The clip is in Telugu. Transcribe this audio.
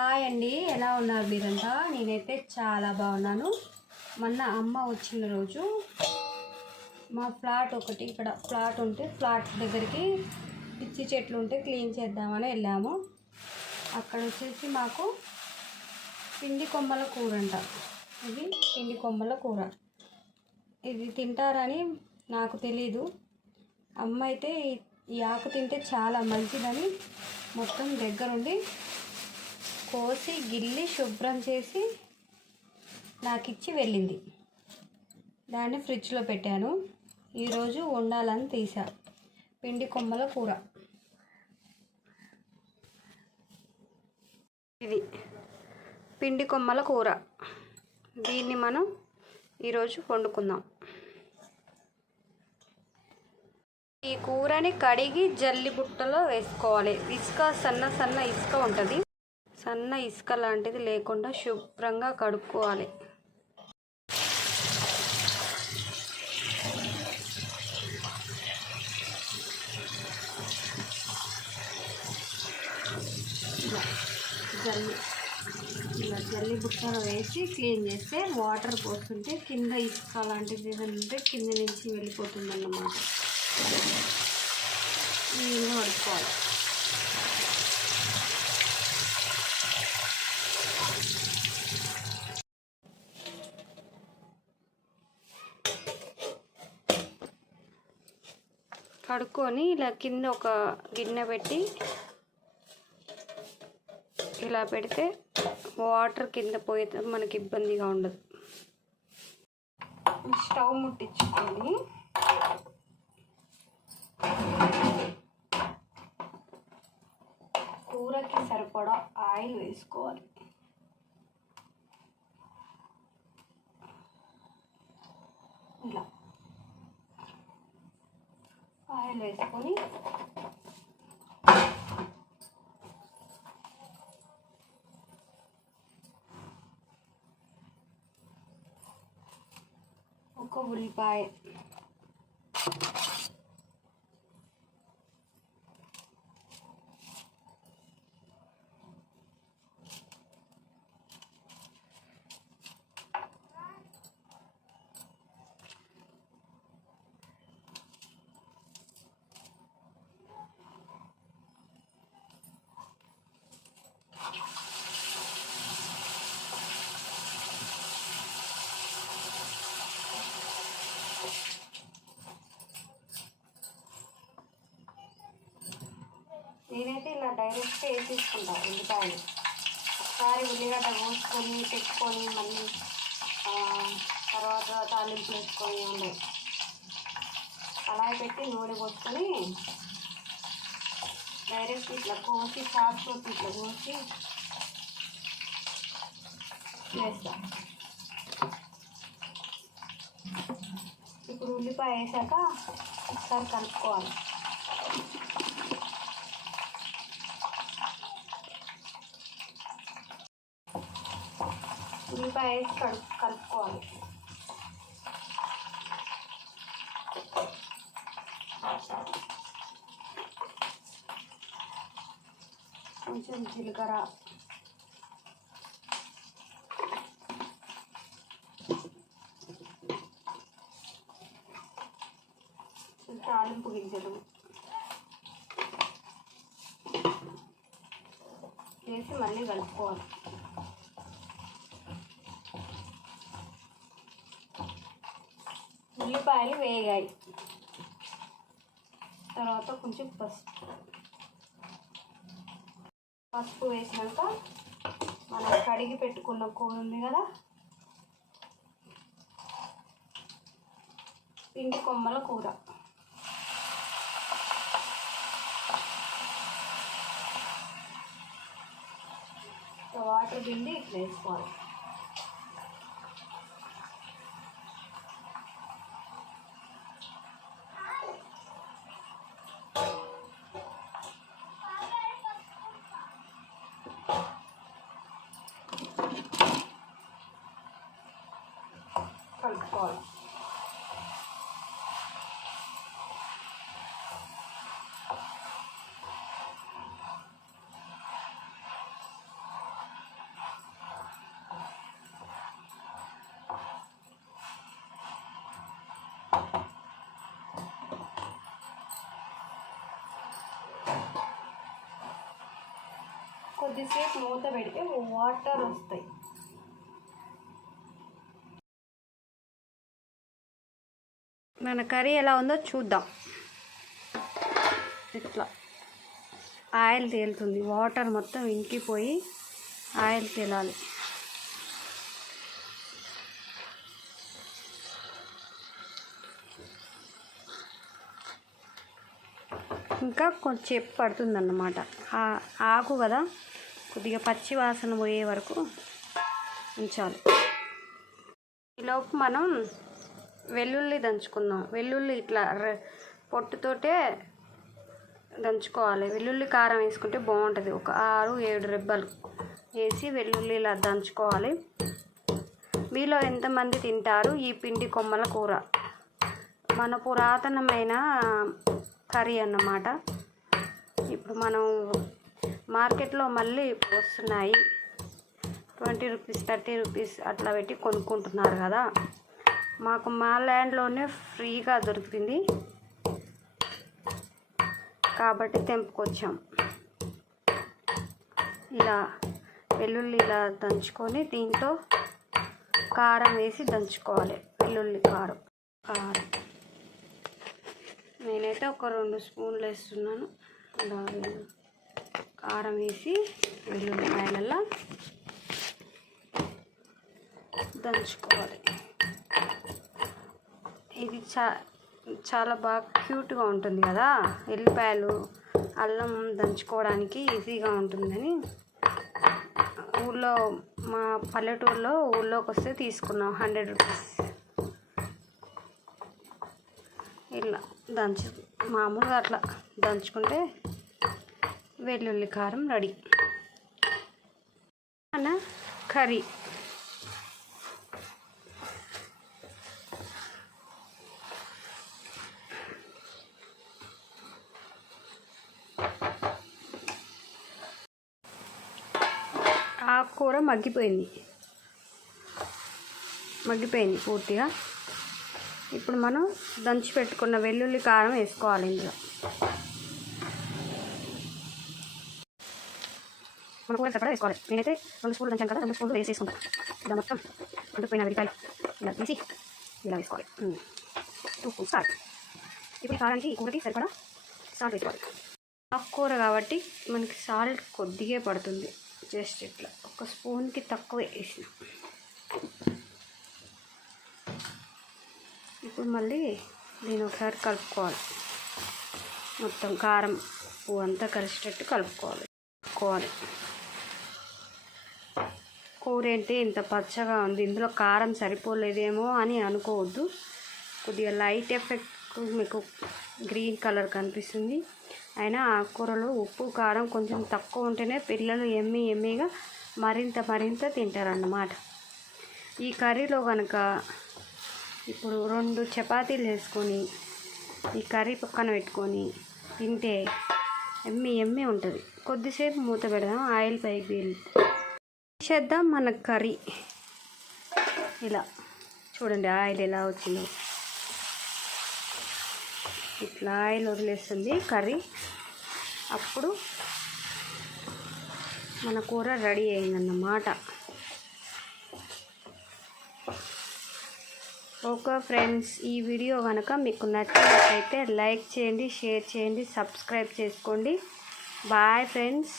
హాయ్ అండి. ఎలా ఉన్నారు మీరంతా? నేనైతే చాలా బాగున్నాను. మొన్న అమ్మ వచ్చిన రోజు మా ఫ్లాట్ ఒకటి ఇక్కడ ఫ్లాట్ ఉంటే ఫ్లాట్ దగ్గరికి పిచ్చి చెట్లు ఉంటే క్లీన్ చేద్దామని వెళ్ళాము. అక్కడ వచ్చేసి మాకు పిండి కొమ్మల కూర అంట ఇది పిండి కొమ్మల కూర. ఇది తింటారని నాకు తెలీదు. అమ్మ అయితే ఈ- ఈ ఆకు తింటే చాలా మంచిదని మొత్తం దగ్గరుండి కోసి గిల్లి శుభ్రం చేసి నాకు ఇచ్చి వెళ్ళింది. దాన్ని ఫ్రిడ్జ్లో పెట్టాను. ఈరోజు వండాలని తీసా. పిండి కొమ్మల కూర. ఇది పిండి కొమ్మల కూర. దీన్ని మనం ఈరోజు వండుకుందాం. ఈ కూరని కడిగి జల్లి బుట్టలో వేసుకోవాలి. ఇసుక సన్న సన్న ఇసుక ఉంటుంది. సన్న ఇసుక లాంటిది లేకుండా శుభ్రంగా కడుక్కోవాలి. ఇలా జల్లి ఇలా జల్లి బుట్టలో వేసి క్లీన్ చేస్తే వాటర్ పోస్తుంటే కింద ఇసుక లాంటిది ఏదంటే కింద నుంచి వెళ్ళిపోతుంది అన్నమాట నీళ్ళు కడుక్కోవాలి. కడుక్కొని ఇలా కింద ఒక గిన్నె పెట్టి ఇలా పెడితే వాటర్ కింద పోయితే మనకి ఇబ్బందిగా ఉండదు. స్టవ్ ముట్టించుకొని కూరకి సరిపడా ఆయిల్ వేసుకోవాలి. ఇలా. ఆయిల్ వేసుకొని ఒక ఉల్లిపాయ నేనైతే ఇలా డైరెక్ట్గా వేసేసుకుంటా ఉల్లిపాయలు. ఒకసారి ఉల్లిగడ్డ కోసుకొని పెట్టుకొని మళ్ళీ తర్వాత తాలింపు వేసుకొని ఉండే. కళాయి పెట్టి నూనె పోసుకొని డైరెక్ట్ ఇట్లా కోసి చాకు ఇట్లా కోసి వేస్తా. ఇప్పుడు ఉల్లిపాయ వేసాక ఒకసారి కలుపుకోవాలి. ఉల్లిపాయ వేసి కలుపు కలుపుకోవాలి. కొంచెం జీలకర్ర. తాలింపు గింజలు. వేసి మళ్ళీ కలుపుకోవాలి. ఉల్లిపాయలు వేగాయి. తర్వాత కొంచెం పసుపు. పసుపు వేసినాక మనం కడిగి పెట్టుకున్న కూర ఉంది కదా? పిండి కొమ్మల కూర. వాటర్ పిండి ఇట్లా వేసుకోవాలి. はい。కొద్దిసేపు మూత పెడితే వాటర్ వస్తాయి మన కర్రీ ఎలా ఉందో చూద్దాం. ఇట్లా. ఆయిల్ తేలుతుంది. వాటర్ మొత్తం ఇంకిపోయి ఆయిల్ తేలాలి. ఇంకా కొంచెం పడుతుందన్నమాట. ఆకు కదా కొద్దిగా పచ్చి వాసన పోయే వరకు ఉంచాలి. ఈలోపు మనం వెల్లుల్లి దంచుకుందాం. వెల్లుల్లి ఇట్లా పొట్టుతోటే దంచుకోవాలి. వెల్లుల్లి కారం వేసుకుంటే బాగుంటుంది. ఒక ఆరు ఏడు రెబ్బలు వేసి వెల్లుల్లి ఇలా దంచుకోవాలి. మీలో ఎంతమంది తింటారు? ఈ పిండి కొమ్మల కూర. మన పురాతనమైన కర్రీ అన్నమాట. ఇప్పుడు మనం మార్కెట్లో మళ్ళీ వస్తున్నాయి. ట్వంటీ రూపీస్ థర్టీ రూపీస్ అట్లా పెట్టి కొనుక్కుంటున్నారు కదా. మాకు మా ల్యాండ్లోనే ఫ్రీగా దొరికింది. కాబట్టి తెంపుకొచ్చాం. ఇలా వెల్లుల్లి ఇలా దంచుకొని దీంట్లో కారం వేసి దంచుకోవాలి. వెల్లుల్లి కారం. కారం. నేనైతే ఒక రెండు స్పూన్లు వేస్తున్నాను. ఇలా కారం వేసి వెల్లుల్లిపాయలల్లో దంచుకోవాలి. ఇది చా చాలా బాగా క్యూట్గా ఉంటుంది కదా? ఎల్లిపాయలు అల్లం దంచుకోవడానికి ఈజీగా ఉంటుందని. ఊళ్ళో మా పల్లెటూరులో ఊళ్ళోకి వస్తే తీసుకున్నాం హండ్రెడ్ రూపీస్. ఇలా దంచు మామూలుగా అట్లా దంచుకుంటే వెల్లుల్లి కారం రెడీ. మన కర్రీ. ఆకుకూర మగ్గిపోయింది. మగ్గిపోయింది పూర్తిగా. ఇప్పుడు మనం దంచి పెట్టుకున్న వెల్లుల్లి కారం వేసుకోవాలి ఇందులో. మన కూర సరిపడా వేసుకోవాలి. నేనైతే రెండు స్పూన్లు దంచాను కదా రెండు స్పూన్లు వేసేసుకుంటాను ఇలా మొత్తం అంటుకుపోయిన వెల్లిపాయలు ఇలా తీసి ఇలా వేసుకోవాలి. Two spoon salt. ఇప్పుడు కారానికి ఈ కూరకి సరిపడా సాల్ట్ వేసుకోవాలి. ఆకుకూర కాబట్టి మనకి సాల్ట్ కొద్దిగా పడుతుంది. జస్ట్ ఇట్లా ఒక స్పూన్కి తక్కువ వేసిన ఇప్పుడు మళ్ళీ దీని ఒకసారి కలుపుకోవాలి మొత్తం కారం ఉప్పు అంతా కలిసేటట్టు కలుపుకోవాలి కలుపుకోవాలి కూర ఏంటి ఇంత పచ్చగా ఉంది ఇందులో కారం సరిపోలేదేమో అని అనుకోవద్దు కొద్దిగా లైట్ ఎఫెక్ట్ మీకు గ్రీన్ కలర్ కనిపిస్తుంది. అయినా ఆకుకూరలో ఉప్పు కారం కొంచెం తక్కువ ఉంటేనే పిల్లలు ఎమ్మి ఎమ్మిగా మరింత మరింత తింటారన్నమాట. ఈ కర్రీలో కనుక ఇప్పుడు రెండు చపాతీలు వేసుకొని ఈ కర్రీ పక్కన పెట్టుకొని తింటే ఎమ్మి ఎమ్మి ఉంటుంది. కొద్దిసేపు మూత పెడదాం ఆయిల్ పైకి వీలు చేద్దాం మన కర్రీ. ఇలా. చూడండి ఆయిల్ ఎలా వచ్చిందో. ఇట్లా ఆయిల్ వదిలేస్తుంది కర్రీ. అప్పుడు మన కూర రెడీ అయిందన్నమాట. ఓకే ఫ్రెండ్స్ ఈ వీడియో కనుక మీకు నచ్చినట్లయితే లైక్ చేయండి షేర్ చేయండి సబ్స్క్రైబ్ చేసుకోండి. Bye friends.